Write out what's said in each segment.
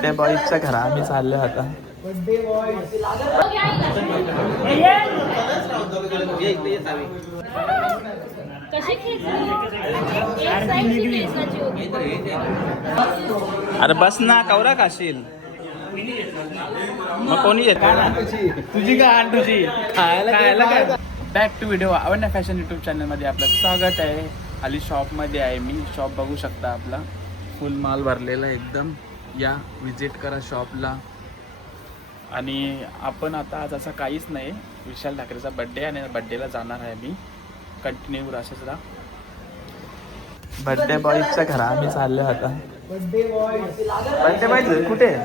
Birthday बॉयच्या घरा आम्ही चाललो आता. बर्थडे बॉय अरे बस ना कवरा खाशील मग कोणी येत तुझी का आण तुझी खायला काय. बॅक टू व्हिडिओ आवडण्या फॅशन यूट्यूब चॅनलमध्ये आपलं स्वागत आहे. खाली शॉपमध्ये आहे मी. शॉप बघू शकता आपला फुल माल भरलेला एकदम. या विजिट करा शॉपला. आणि आपण आता आज असं काहीच नाही. विशाल ठाकरेचा बड्डे आणि बड्डेला जाणार आहे मी. कंटिन्यू असंच राहा. बर्थडे बॉयच्या घरा आम्ही चाललो आता. बर्थडे बॉय बर्थडे बॉय कुठे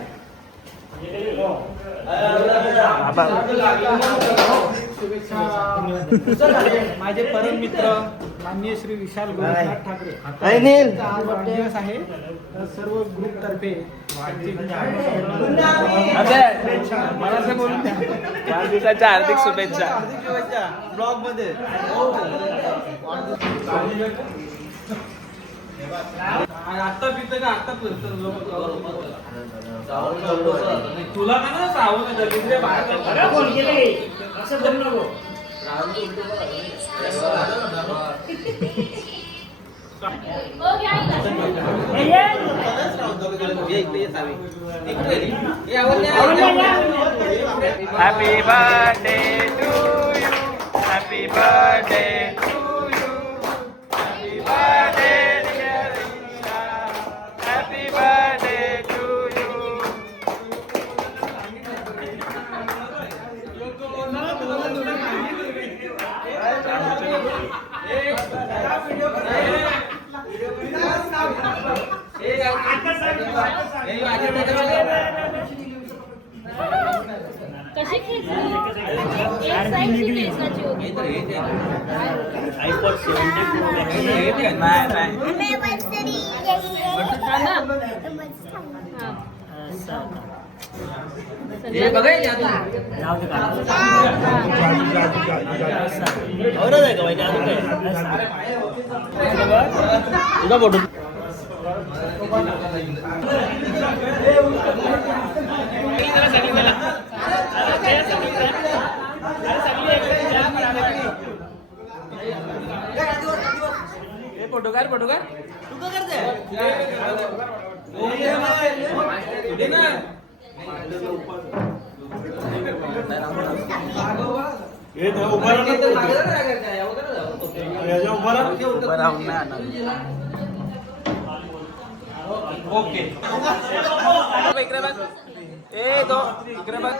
माझे परम मित्र माननीय श्री विशाल गोपीनाथ ठाकरे आज वाढदिवस आहे. तर सर्व ग्रुप तर्फे मला असं बोलून द्या. वाढदिवसाच्या हार्दिक शुभेच्छा. ब्लॉग मध्ये आता पितं का आता तुला का ना सावध बाहेर बोल गेले असं बोल नको. Happy birthday to you. Happy birthday to you. Happy birthday happy birthday to you. कशी एक साईडची केसाची होती. फोटो काढ तू का करते ओके इकडे बघ. ए दो इकडे बघ.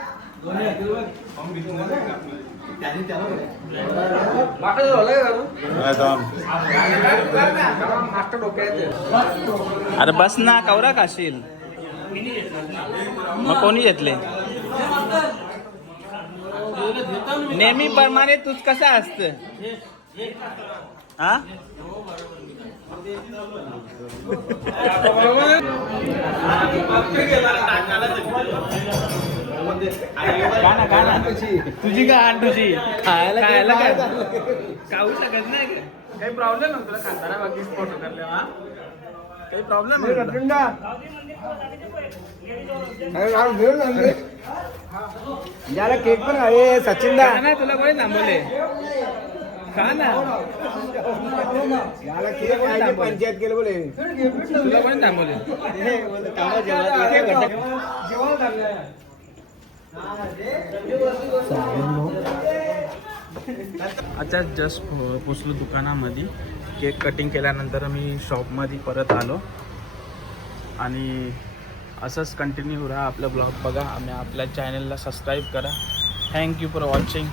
अरे बस ना कवरा खाशील मग कोणी घेतले. नेहमी प्रमाणे तूच कसा असत हा. तुझी का आण तुझी खायला काय खाऊ शकत नाही. काही प्रॉब्लेम आहे तुला खाताना बाकी फोटो करले. हा काही प्रॉब्लेम याला केक पण आहे. सचिन दा नाही तुला कोणी थांबवले खा ना. याला केक पंचायत केलं बोले. तुला कोणी थांबवले. अच्छा जस्ट पोचलो दुकानामध्ये. केक कटिंग केल्यानंतर मी शॉपमध्ये परत आलो. आणि असंच कंटिन्यू राहा. आपला ब्लॉग बघा आणि आपल्या चॅनलला सबस्क्राईब करा. Thank you for watching.